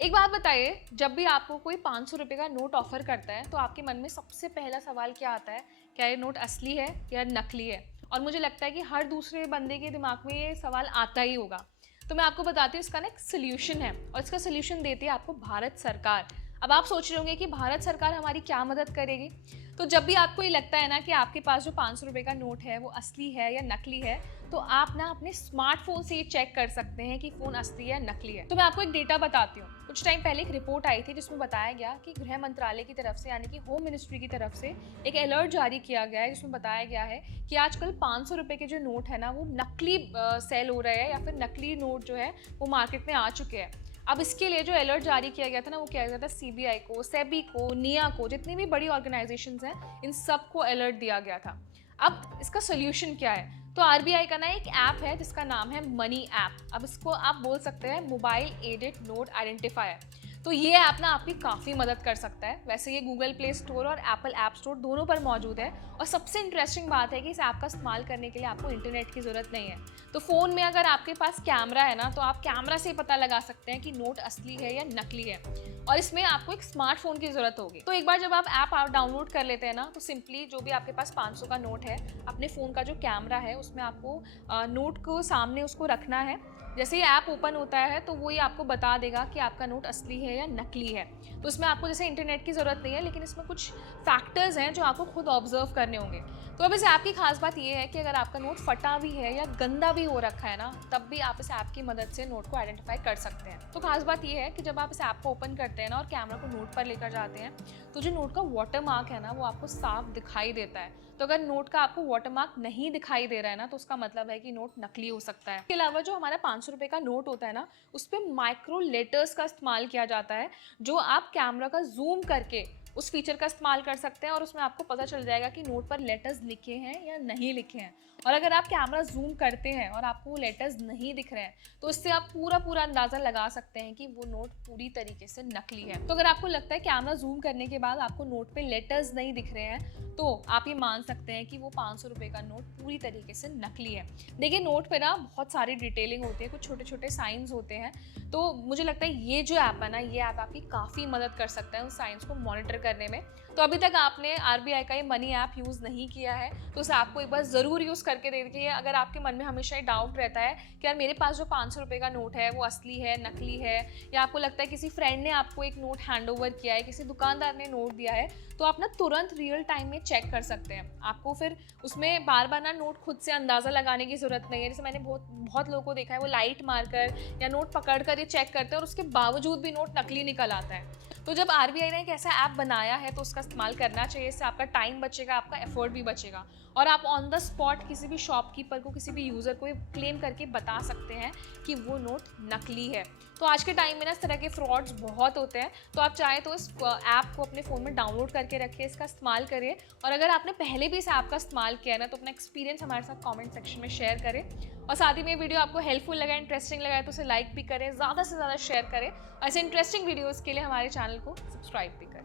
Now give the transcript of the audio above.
एक बात बताइए, जब भी आपको कोई 500 रुपए का नोट ऑफर करता है तो आपके मन में सबसे पहला सवाल क्या आता है? क्या ये नोट असली है या नकली है? और मुझे लगता है कि हर दूसरे बंदे के दिमाग में ये सवाल आता ही होगा। तो मैं आपको बताती हूँ, इसका ना एक सोल्यूशन है और इसका सोल्यूशन देती है आपको भारत सरकार। अब आप सोच रहे होंगे कि भारत सरकार हमारी क्या मदद करेगी? तो जब भी आपको ये लगता है ना कि आपके पास जो 500 रुपए का नोट है वो असली है या नकली है, तो आप ना अपने स्मार्टफोन से ये चेक कर सकते हैं कि फ़ोन असली है या नकली है। तो मैं आपको एक डेटा बताती हूँ। कुछ टाइम पहले एक रिपोर्ट आई थी जिसमें बताया गया कि गृह मंत्रालय की तरफ से, यानी कि होम मिनिस्ट्री की तरफ से एक अलर्ट जारी किया गया है, जिसमें बताया गया है कि आजकल 500 रुपए के जो नोट है ना वो नकली सेल हो रहे हैं, या फिर नकली नोट जो है वो मार्केट में आ चुके हैं। अब इसके लिए जो अलर्ट जारी किया गया था ना, वो किया गया था सीबीआई को, सेबी को, निया को, जितनी भी बड़ी ऑर्गेनाइजेशंस हैं, इन सबको अलर्ट दिया गया था। अब इसका सोल्यूशन क्या है? तो आरबीआई का ना एक ऐप है जिसका नाम है मनी ऐप। अब इसको आप बोल सकते हैं मोबाइल एडेड नोट आइडेंटिफायर। तो ये ऐप ना आपकी काफ़ी मदद कर सकता है। वैसे ये गूगल प्ले स्टोर और एप्पल ऐप स्टोर दोनों पर मौजूद है। और सबसे इंटरेस्टिंग बात है कि इस ऐप का इस्तेमाल करने के लिए आपको इंटरनेट की ज़रूरत नहीं है। तो फ़ोन में अगर आपके पास कैमरा है ना, तो आप कैमरा से पता लगा सकते हैं कि नोट असली है या नकली है। और इसमें आपको एक स्मार्टफोन की ज़रूरत होगी। तो एक बार जब आप ऐप डाउनलोड कर लेते हैं ना, तो सिंपली जो भी आपके पास 500 का नोट है, अपने फ़ोन का जो कैमरा है उसमें आपको नोट को सामने उसको रखना है। जैसे ही ऐप ओपन होता है तो वो ही आपको बता देगा कि आपका नोट असली है या नकली है। तो इसमें आपको जैसे इंटरनेट की ज़रूरत नहीं है, लेकिन इसमें कुछ फैक्टर्स हैं जो आपको खुद ऑब्जर्व करने होंगे। तो अब इस ऐप की खास बात ये है कि अगर आपका नोट फटा भी है या गंदा भी हो रखा है ना, तब भी आप इस ऐप की मदद से नोट को आइडेंटिफाई कर सकते हैं। तो खास बात ये है कि जब आप इस ऐप को ओपन करते हैं ना और कैमरा को नोट पर लेकर जाते हैं, तो जो नोट का वाटर मार्क है ना वो आपको साफ दिखाई देता है। तो अगर नोट का आपको वाटर मार्क नहीं दिखाई दे रहा है ना, तो उसका मतलब है कि नोट नकली हो सकता है। इसके अलावा जो हमारा 500 रुपए का नोट होता है ना, उस पर माइक्रो लेटर्स का इस्तेमाल किया जाता है, जो आप कैमरा का जूम करके उस फीचर का इस्तेमाल कर सकते हैं और उसमें आपको पता चल जाएगा कि नोट पर लेटर्स लिखे हैं या नहीं लिखे हैं। और अगर आप कैमरा जूम करते हैं और आपको वो लेटर्स नहीं दिख रहे हैं, तो इससे आप पूरा अंदाज़ा लगा सकते हैं कि वो नोट पूरी तरीके से नकली है। तो अगर आपको लगता है कैमरा जूम करने के बाद आपको नोट पे लेटर्स नहीं दिख रहे हैं, तो आप ये मान सकते हैं कि वो 500 रुपए का नोट पूरी तरीके से नकली है। देखिए, नोट पे ना बहुत सारी डिटेलिंग होती है, कुछ छोटे छोटे साइंस होते हैं। तो मुझे लगता है ये जो ऐप है ना, ये ऐप आपकी काफ़ी मदद कर सकता है उन साइंस को मॉनिटर करने में। तो अभी तक आपने आरबीआई का ये मनी ऐप यूज़ नहीं किया है, तो उस ऐप को एक बार ज़रूर यूज़ करके देखिए। अगर आपके मन में हमेशा ये डाउट रहता है कि यार मेरे पास जो 500 रुपए का नोट है वो असली है, नकली है, या आपको लगता है किसी फ्रेंड ने आपको एक नोट हैंड ओवर किया है, किसी दुकानदार ने नोट दिया है, तो आप ना तुरंत रियल टाइम में चेक कर सकते हैं। आपको फिर उसमें बार बार ना नोट खुद से अंदाज़ा लगाने की ज़रूरत नहीं है। जैसे मैंने बहुत बहुत लोगों को देखा है, वो लाइट मारकर या नोट पकड़ कर ये चेक करते हैं और उसके बावजूद भी नोट नकली निकल आता है। तो जब आरबीआई ने एक ऐसा ऐप बनाया है तो उसका इस्तेमाल करना चाहिए। इससे आपका टाइम बचेगा, आपका एफर्ट भी बचेगा, और आप ऑन द स्पॉट किसी भी शॉपकीपर को, किसी भी यूज़र को क्लेम करके बता सकते हैं कि वो नोट नकली है। तो आज के टाइम में ना इस तरह के फ्रॉड्स बहुत होते हैं, तो आप चाहे तो इस ऐप को अपने फ़ोन में डाउनलोड करके रखें, इसका इस्तेमाल करें। और अगर आपने पहले भी इस ऐप का इस्तेमाल किया है ना, तो अपना एक्सपीरियंस हमारे साथ कमेंट सेक्शन में शेयर करें। और साथ ही में वीडियो आपको हेल्पफुल लगा, इंटरेस्टिंग लगा, तो उसे लाइक भी करें, ज़्यादा से ज़्यादा शेयर करें। ऐसे इंटरेस्टिंग वीडियोज़ के लिए हमारे चैनल को सब्सक्राइब भी करें।